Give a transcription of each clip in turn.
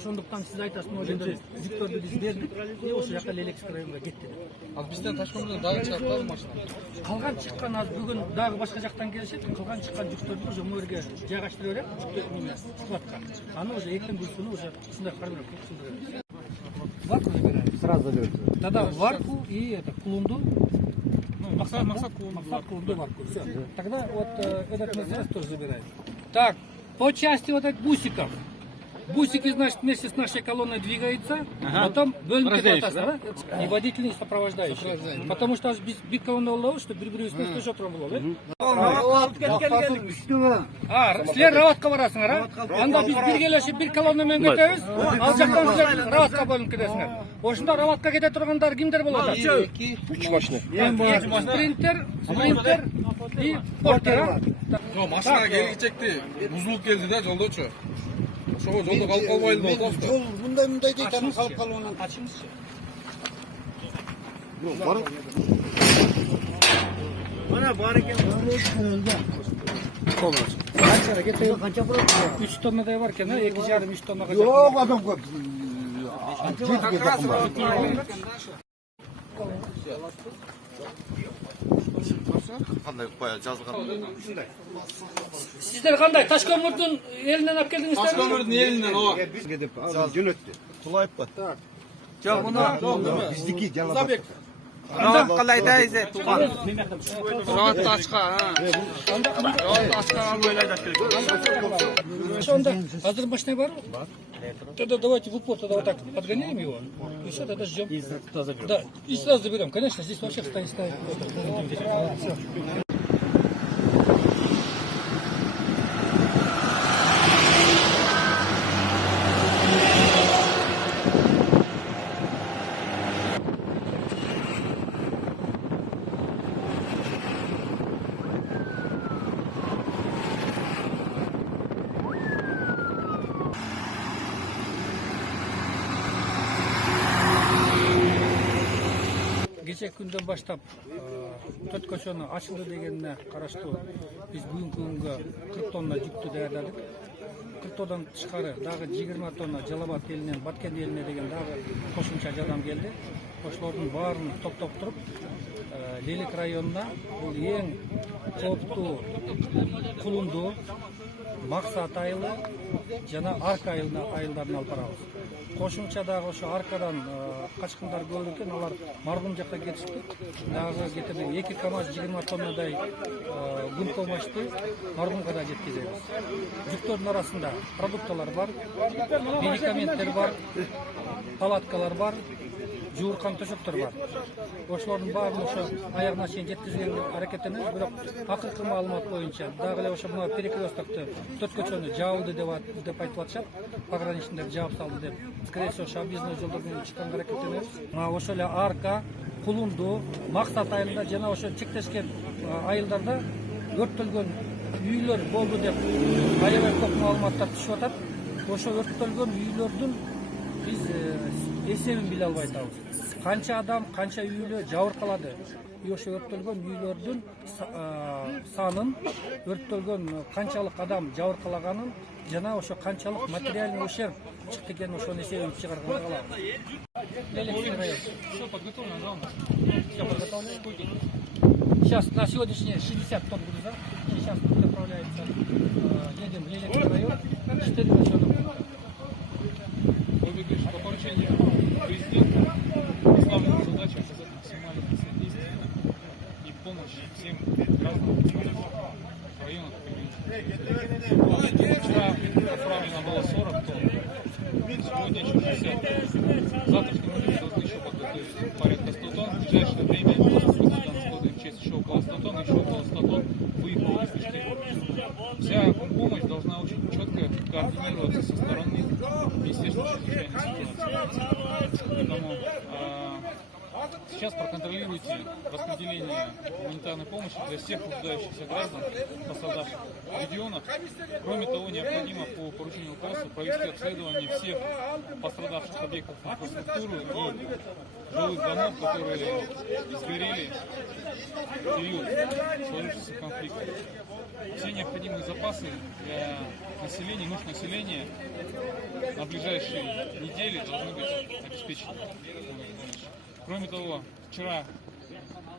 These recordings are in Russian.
Ошондуктан сиз айтасыз, могу жерде жүктөрдү биз бердик, ошол жака Лелекск районуна кетти. Ал бизден Ташкентден дагы чыгат да машина. Калган чыккан азыр бүгүн дагы башка жактан келишет, калган чыккан жүктөрдү уже могу жерге жайгаштыра берет, складка. Аны уже эртең күнү уже ушундай формировка түзүлдүрөбүз. Варку забираем. Сразу заберете. Тогда варку и это клунду. Максат клунду варку. Все. Тогда вот этот Мерседес тоже забираем. Так, по части вот этих бусиков. Бусики, значит, вместе с нашей колонной двигаются, потом бөлініп да? И водитель не сопровождающий. Потому что бит колонна болу, что бір-бірі үстіне үстіне отырған болу. Сілер раватқа барасыңар, анда біз біргелешіп бір колоннамен кетеміз, ал жақтан сілер раватқа бөлініп кетесіңер. Ошында раватқа кете тұрғандар кімдер болады? 3 машина. Спринтер и портер. Машина келгичекти бузулуп келди да жолдочу. Ошого жолдо калып калбайлы болду. Жол мындай дейт, аны калып калуунан. Ачыңызчы. Мына бар экен. Канча бурат? 3 тоннадай бар экен, 2,5-3 тоннага. Жок, адам көп. Кандай бая жазылган? Сиздер кандай? Ташкөмүрдүн элинен алып келдиңиздер? Ташкөмүрдүн элинен ооба. Деп жөнөттү. Тулайып кат. Жок, мына Биздики жалабек. рават калайда изе тууган. Рават ташка, Рават ташка ойлойт керек. Ошондо азыр машина барбы? Бар. Тогда давайте в упор тогда вот так подгоняем его. И все, тогда ждем. И сразу заберем. Да, и сразу заберем. Конечно, здесь вообще стоит. Все. Кече күндөн баштап 4 көчөнү ачылды дегенине караштуу биз бүгүнкү күнгө 40 тонна жүктү даярдадык. 40 тоннадан тышкары дагы 20 тонна Жалал-Абад элинен Баткен элине деген дагы кошумча жардам келди. Ошолордун баарын топтоп туруп Лелекск районуна бул эң кооптуу Кулунду, Максат айылы жана Арка айылдарын алып барабыз. Кошумча дагы ошо Аркадан качкындар көп экен, алар Маргун жакка кетишти. Дагы кетип 2 КАМАЗ 20 тоннадай күн помощты Маргунга да жеткизебиз. Жүктөрдүн арасында продукталар бар, медикаменттер бар, палаткалар бар, жууркан төшөктөр бар. Ошолордун баарын ошо аягына чейин жеткизгенге аракеттенебиз, бирок акыркы маалымат боюнча дагы эле ошо мына перекресттокто 4 көчөнү жабылды деп айтып атышат. Пограничниктер жаап салды деп. Скорее всего, объездной жолдордон чыкканга аракеттенебиз. Ошо эле Арка, Кулунду, Максат айылында жана ошо чектешкен айылдарда өрттөлгөн үйлөр болду деп аябай көп маалыматтар түшүп атат. Ошо өрттөлгөн үйлөрдүн биз эсебин биле албай атабыз. Канча адам, канча үйлө жабыркалады. Ошо өрттөлгөн үйлөрдүн санын, өрттөлгөн канчалык адам жабыркалаганын жана ошо канчалык материальный ущерб чыкты экенин ошонун эсебин чыгарганга калабыз. Лелекск район. Все подготовлено, Все подготовлено. Сейчас на сегодняшний день 60 тонн груза. Сейчас отправляется. Едем в Лелекск район. 4 населенных пункта. По поручению президента поставлена задача оказать максимальное содействие и помощь всем гражданам района. Вчера отправлено было 40 тонн, сегодня еще 60. Завтрашним утром должны еще подготовить порядка 100 тонн. В ближайшее время в честь еще около 100 тонн, еще около 100 тонн выехали из Лешки. Вся помощь должна очень четко координироваться со стороны Министерства чрезвычайной ситуации. Поэтому Сейчас проконтролируйте распределение гуманитарной помощи для всех нуждающихся граждан, пострадавших в регионах. Кроме того, необходимо по поручению руководства провести обследование всех пострадавших объектов инфраструктуры и жилых домов, которые сгорели в период сложившегося конфликта. Все необходимые запасы для населения, нужд населения на ближайшие недели должны быть обеспечены. Кроме того, вчера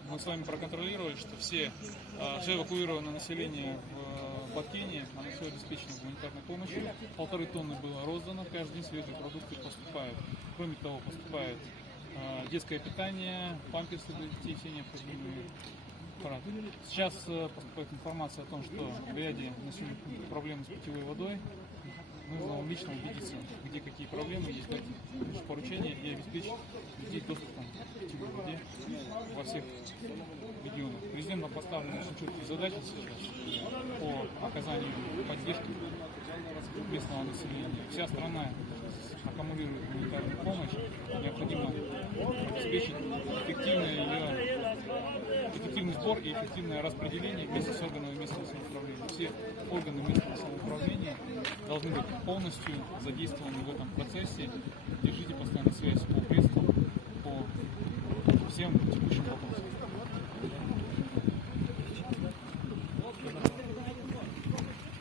мы с вами проконтролировали, что все уже эвакуированное население в Баткене, оно все обеспечено гуманитарной помощью. 1,5 тонны было роздано, каждый день свежие продукты поступают. Кроме того, поступает детское питание, памперсы для детей, все необходимые аппараты. Сейчас поступает информация о том, что в ряде населенных пунктов проблемы с питьевой водой. Нужно вам лично убедиться, где какие проблемы есть, дать поручения и обеспечить людей доступом к питьевой воде во всех регионах. Президентом поставлены очень четкие задачи сейчас по оказанию поддержки местного населения. Вся страна аккумулирует гуманитарную помощь, необходимо обеспечить эффективный сбор и эффективное распределение вместе с органами местного самоуправления. Все органы местного самоуправления должны быть полностью задействованы в этом процессе. Держите постоянно связь по пресс, по всем текущим вопросам.